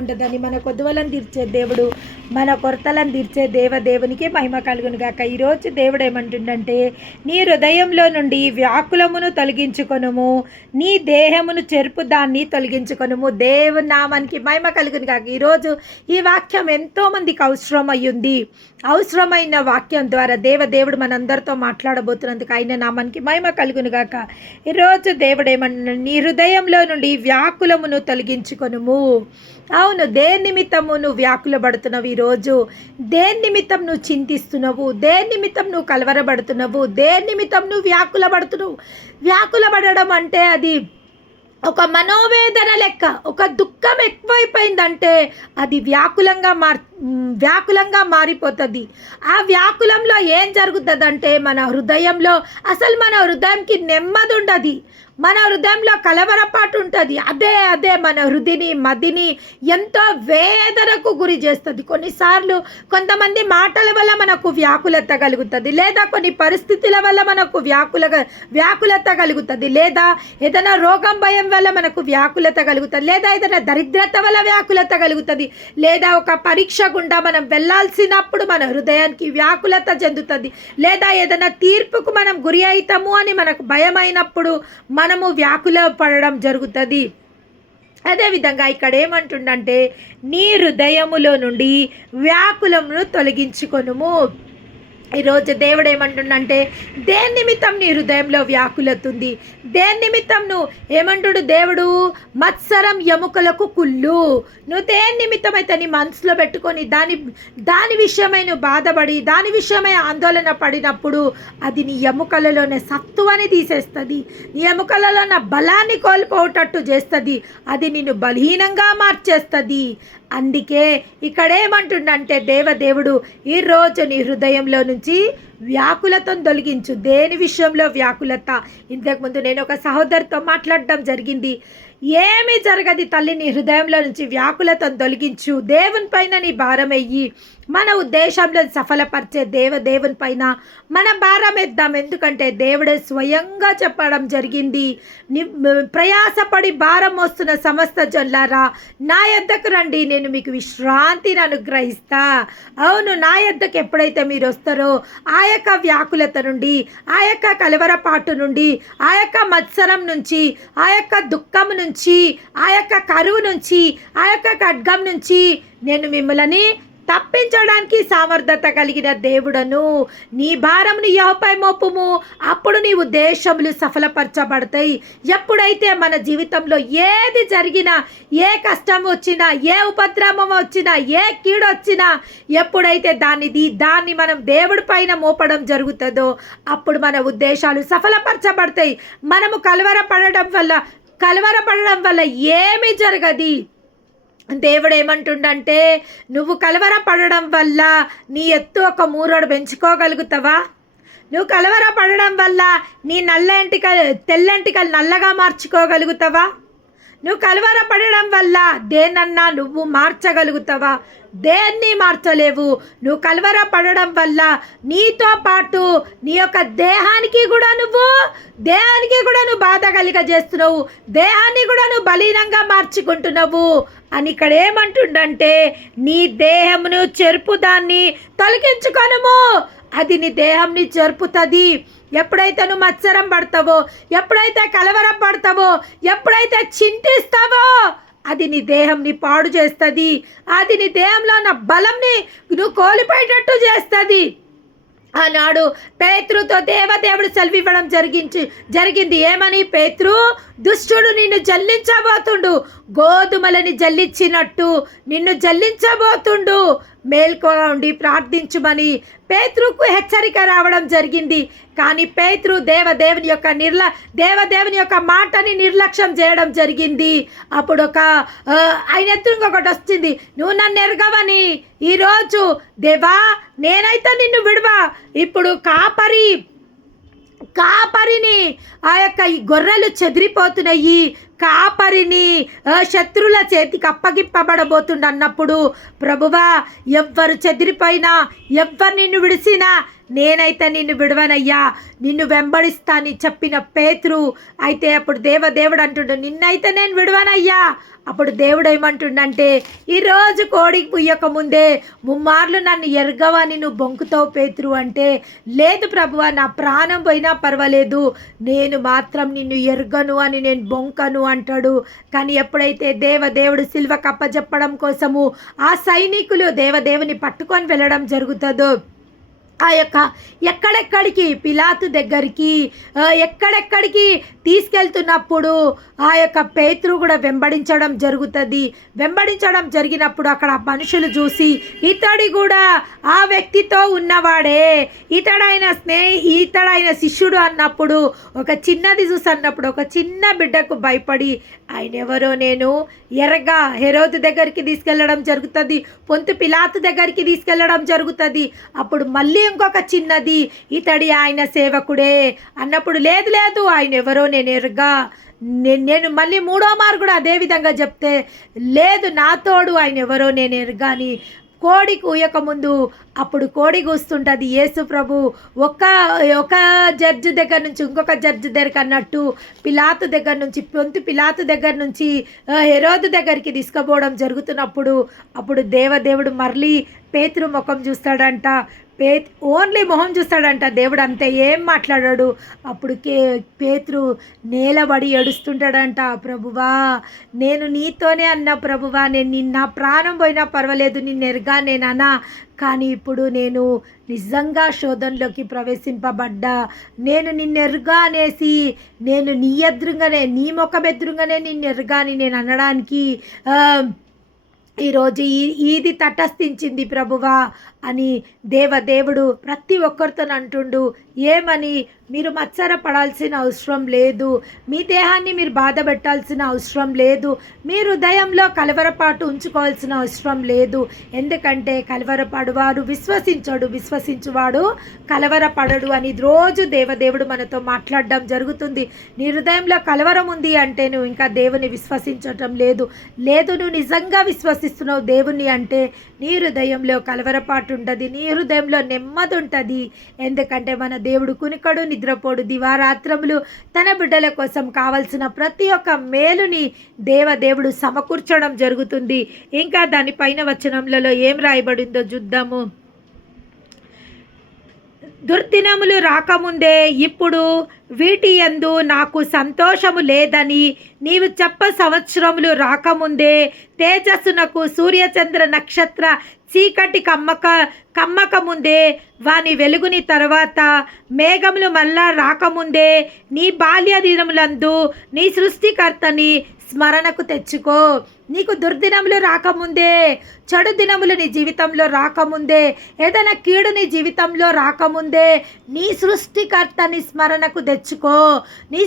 ఉండదని, మన కొద్దువలను తీర్చే దేవుడు, మన కొరతలను తీర్చే దేవునికి మహిమ కలుగును గాక. ఈరోజు దేవుడు ఏమంటుండంటే, నీ హృదయంలో నుండి వ్యాకులమును తొలగించుకొనుము, నీ దేహమును చెరుపు దాన్ని తొలగించుకొనుము. దేవుని నామానికి మహిమ కలుగును గాక. ఈరోజు ఈ వాక్యం ఎంతోమందికి అవసరమయ్యింది. అవసరమైన వాక్యం ద్వారా దేవుడు మనందరితో మాట్లాడబోతున్నందుకు ఆయన నామానికి మహిమ కలుగును గాక. ఈరోజు దేవుడు ఏమన్నా, నీ హృదయంలో నుండి వ్యాకులమును తొలగించుకొనుము. అవును, దేని నిమిత్తము నువ్వు వ్యాకులపడుతున్నావు? ఈరోజు దేని నిమిత్తం నువ్వు చింతిస్తున్నావు? దేని నిమిత్తం నువ్వు కలవరపడుతున్నావు? దేని నిమిత్తం నువ్వు వ్యాకులపడడం అంటే అది ఒక మనోవేదన లెక్క, ఒక దుఃఖం ఎక్కువైపోయిందంటే అది వ్యాకులంగా మారిపోతుంది. ఆ వ్యాకులంలో ఏం జరుగుతుందంటే మన హృదయంకి నెమ్మది ఉండదు, మన హృదయంలో కలవరపాటు ఉంటుంది. అదే మన మదిని ఎంతో వేదనకు గురి చేస్తుంది. కొన్నిసార్లు కొంతమంది మాటల వల్ల మనకు వ్యాకులత కలుగుతుంది, లేదా కొన్ని పరిస్థితుల వల్ల మనకు వ్యాకులత కలుగుతుంది, లేదా ఏదైనా రోగం భయం వల్ల మనకు వ్యాకులత కలుగుతుంది, లేదా ఏదైనా దరిద్రత వల్ల వ్యాకులత కలుగుతుంది, లేదా ఒక పరీక్ష గుండా మనం వెళ్ళాల్సినప్పుడు మన హృదయానికి వ్యాకులత చెందుతుంది, లేదా ఏదైనా తీర్పుకు మనం గురి అవుతాము అని మనకు భయమైనప్పుడు మనము వ్యాకుల పడడం జరుగుతుంది. అదేవిధంగా ఇక్కడ ఏమంటుండంటే, నీ హృదయములో నుండి వ్యాకులమును తొలగించుకొనుము. ఈరోజు దేవుడు ఏమంటుండంటే, దేని నిమిత్తం నీ హృదయంలో వ్యాకులతుంది? దేని నిమిత్తం నువ్వు ఏమంటుడు దేవుడు? మత్సరం ఎముకలకు కుళ్ళు. నువ్వు దేని నిమిత్తం అయితే నీ మనసులో పెట్టుకొని దాని విషయమై నువ్వు బాధపడి దాని విషయమై ఆందోళన పడినప్పుడు అది నీ ఎముకలలోనే సత్తువని తీసేస్తుంది, నీ ఎముకలలో నా బలాన్ని కోల్పోవటట్టు చేస్తుంది, అది నిన్ను బలహీనంగా మార్చేస్తుంది. అందుకే ఇక్కడ ఏమంటుండంటే దేవుడు, ఈరోజు నీ హృదయంలో నుంచి వ్యాకులతను తొలగించు. దేని విషయంలో వ్యాకులత? ఇంతకుముందు నేను ఒక సహోదరితో మాట్లాడడం జరిగింది. ఏమీ జరగదు తల్లి, నీ హృదయంలో నుంచి వ్యాకులతను తొలగించు, దేవుని పైన నీ భారం వెయ్యి. మన ఉద్దేశంలో సఫలపరిచే దేవుని పైన మన భారం వేద్దాం. ఎందుకంటే దేవుడే స్వయంగా చెప్పడం జరిగింది, ప్రయాసపడి భారం వస్తున్న సమస్త జనులారా నా యొద్దకు రండి, నేను మీకు విశ్రాంతిని అనుగ్రహిస్తా. అవును, నా యొద్దకు ఎప్పుడైతే మీరు వస్తారో ఆ యొక్క వ్యాకులత నుండి, ఆ యొక్క కలవరపాటు నుండి, ఆ యొక్క మత్సరం నుంచి, ఆ యొక్క దుఃఖం నుంచి, ఆ యొక్క కరువు నుంచి, ఆ యొక్క ఖడ్గం నుంచి నేను మిమ్మల్ని తప్పించడానికి సామర్థ్యత కలిగిన దేవుడను. నీ భారముని యెహోవాపై మోపుము, అప్పుడు నీ ఉద్దేశములు సఫలపరచబడతాయి. ఎప్పుడైతే మన జీవితంలో ఏది జరిగినా, ఏ కష్టం వచ్చినా, ఏ ఉపద్రవం వచ్చినా, ఏ కీడు వచ్చినా, ఎప్పుడైతే దాన్ని మనం దేవుడి పైన మోపడం జరుగుతుందో అప్పుడు మన ఉద్దేశాలు సఫలపరచబడతాయి. మనము కలవరపడడం వల్ల ఏమీ జరగదు. దేవుడు ఏమంటుండంటే, నువ్వు కలవరపడడం వల్ల నీ ఎత్తు ఒక మూరోడు పెంచుకోగలుగుతావా? నువ్వు కలవరపడడం వల్ల నీ తెల్లంటికలు నల్లగా మార్చుకోగలుగుతావా? నువ్వు కలవరపడడం వల్ల దేన్నన్నా నువ్వు మార్చగలుగుతావా? దేన్ని మార్చలేవు. నువ్వు కలవరపడడం వల్ల నీతో పాటు నీ యొక్క దేహానికి కూడా నువ్వు బాధ కలిగజేస్తున్నావు, దేహాన్ని కూడా నువ్వు బలీనంగా మార్చుకుంటున్నావు అని ఇక్కడ ఏమంటుండంటే, నీ దేహమును చెరుపు దాన్ని తొలగించుకొనుము, అది నీ దేహంని చెరుపుతుంది. ఎప్పుడైతే నువ్వు మత్సరం పడతావో, ఎప్పుడైతే కలవరం పడతావో, ఎప్పుడైతే చింతిస్తావో అది నీ దేహంని పాడు చేస్తుంది, అది నీ దేహంలో ఉన్న బలంని నువ్వు కోల్పోయేటట్టు చేస్తుంది. ఆనాడు పేతురుతో దేవుడు సెలవివ్వడం జరిగింది. ఏమని? పేతురు, దుష్టుడు నిన్ను జల్లించబోతుండు, గోధుమలని జల్లించినట్టు నిన్ను జల్లించబోతుండు, మేల్కోగా ఉండి ప్రార్థించుమని పేతురుకు హెచ్చరిక రావడం జరిగింది. కానీ పేతురు దేవదేవుని యొక్క మాటని నిర్లక్ష్యం చేయడం జరిగింది. అప్పుడు ఆయన ఎదురుగా ఒకటి వచ్చింది, నువ్వు నన్ను ఎరగవని. ఈరోజు దేవా, నేనైతే నిన్ను విడవా. ఇప్పుడు కాపరిని ఆ యొక్క ఈ గొర్రెలు చెదిరిపోతున్నాయి, కాపరిని శత్రువుల చేతికి అప్పగిప్పబడబోతుండ అన్నప్పుడు, ప్రభువా, ఎవ్వరు చెదిరిపోయినా, ఎవ్వరు నిన్ను విడిసినా నేనైతే నిన్ను విడవనయ్యా, నిన్ను వెంబడిస్తానని చెప్పిన పేతురు అయితే అప్పుడు దేవుడు అంటుండు, నిన్నైతే నేను విడవనయ్యా. అప్పుడు దేవుడు ఏమంటుండంటే, ఈరోజు కోడికి పుయ్యక ముందే ముమ్మార్లు నన్ను ఎరగవని నువ్వు బొంకుతావు పేతురు అంటే, లేదు ప్రభువా, నా ప్రాణం పోయినా పర్వాలేదు, నేను మాత్రం నిన్ను ఎరగను అని నేను బొంకను అంటాడు. కానీ ఎప్పుడైతే దేవుడు సిల్వ కప్పజెప్పడం కోసము ఆ సైనికులు దేవుని పట్టుకొని వెళ్ళడం జరుగుతుందో, ఆ యొక్క ఎక్కడెక్కడికి పిలాతు దగ్గరికి ఎక్కడెక్కడికి తీసుకెళ్తున్నప్పుడు ఆ యొక్క పేతురు కూడా వెంబడించడం జరుగుతుంది. వెంబడించడం జరిగినప్పుడు అక్కడ మనుషులు చూసి ఇతడి కూడా ఆ వ్యక్తితో ఉన్నవాడే, ఇతడైన శిష్యుడు అన్నప్పుడు, ఒక చిన్నది చూసి అన్నప్పుడు ఒక చిన్న బిడ్డకు భయపడి ఆయన ఎవరో నేను ఎరగా హెరోదు దగ్గరికి తీసుకెళ్ళడం జరుగుతుంది, పొంతు పిలాతు దగ్గరికి తీసుకెళ్ళడం జరుగుతుంది. అప్పుడు మళ్ళీ ఇంకొక చిన్నది ఇతడి ఆయన సేవకుడే అన్నప్పుడు, లేదు ఆయన ఎవరో నేను ఎరగా, నేను మళ్ళీ మూడో మారు కూడా అదే విధంగా చెప్తే, లేదు నా తోడు ఆయన ఎవరో నేను ఎరగా అని కోడి కూయక ముందు అప్పుడు కోడి కూస్తుంటుంది. యేసు ప్రభు ఒక జడ్జి దగ్గర నుంచి ఇంకొక జడ్జి దగ్గరికి అన్నట్టు పిలాతు దగ్గర నుంచి పిలాతు దగ్గర నుంచి హెరోదు దగ్గరికి తీసుకుపోవడం జరుగుతున్నప్పుడు అప్పుడు దేవుడు మళ్ళీ పేతురు ముఖం చూస్తాడంట. ఓన్లీ మొహం చూస్తాడంట. దేవుడు అంతే ఏం మాట్లాడాడు. అప్పుడు పేతురు నేలబడి ఏడుస్తుంటాడంట, ప్రభువా నేను నీతోనే అన్నా ప్రభువా, నేను నా ప్రాణం పోయినా పర్వాలేదు, నిన్ను ఎరగా నేనన్నా, కానీ ఇప్పుడు నేను నిజంగా శోధనలోకి ప్రవేశింపబడ్డా, నేను నిన్నెరుగా అనేసి నేను నీ ఎదురుగానే నీ ముఖం ఎదురుగానే నిన్నెరుగా అని నేను అనడానికి ఈరోజు ఇది తటస్థించింది ప్రభువా అని దేవుడు ప్రతి ఒక్కరితో అంటుండు. ఏమని? మీరు మత్సరపడాల్సిన అవసరం లేదు, మీ దేహాన్ని మీరు బాధ పెట్టాల్సిన అవసరం లేదు, మీ హృదయంలో కలవరపాటు ఉంచుకోవాల్సిన అవసరం లేదు. ఎందుకంటే కలవరపడువాడు విశ్వసించువాడు కలవరపడడు అని రోజు దేవుడు మనతో మాట్లాడడం జరుగుతుంది. నీ హృదయంలో కలవరం ఉంది అంటే నువ్వు ఇంకా దేవుని విశ్వసించటం లేదు. నువ్వు నిజంగా విశ్వసిస్తున్నావు దేవుని అంటే నీ హృదయంలో కలవరపాటు ఉంటుంది, నీ హృదయంలో నెమ్మది ఉంటుంది. ఎందుకంటే మన దేవుడు కునికడు నిద్రపోడు, దివారాత్రములు తన బిడ్డల కోసం కావలసిన ప్రతి ఒక్క మేలుని దేవుడు సమకూర్చడం జరుగుతుంది. ఇంకా దానిపైన వచనములలో ఏం రాయబడిందో చూద్దాము. దుర్దినములు రాకముందే ఇప్పుడు వీటి యందు నాకు సంతోషము లేదని నీవు సంవత్సరములు రాకముందే తేజస్సునకు సూర్యచంద్ర నక్షత్ర చీకటి కమ్మక ముందే వాని వెలుగుని తర్వాత మేఘములు మళ్ళా రాకముందే నీ బాల్య దినములందు నీ సృష్టికర్తని స్మరణకు తెచ్చుకో. నీకు దుర్దినములు రాకముందే, చెడు దినములు నీ జీవితంలో రాకముందే, ఏదైనా కీడు నీ జీవితంలో రాకముందే నీ సృష్టికర్తని స్మరణకు తెచ్చుకో. నీ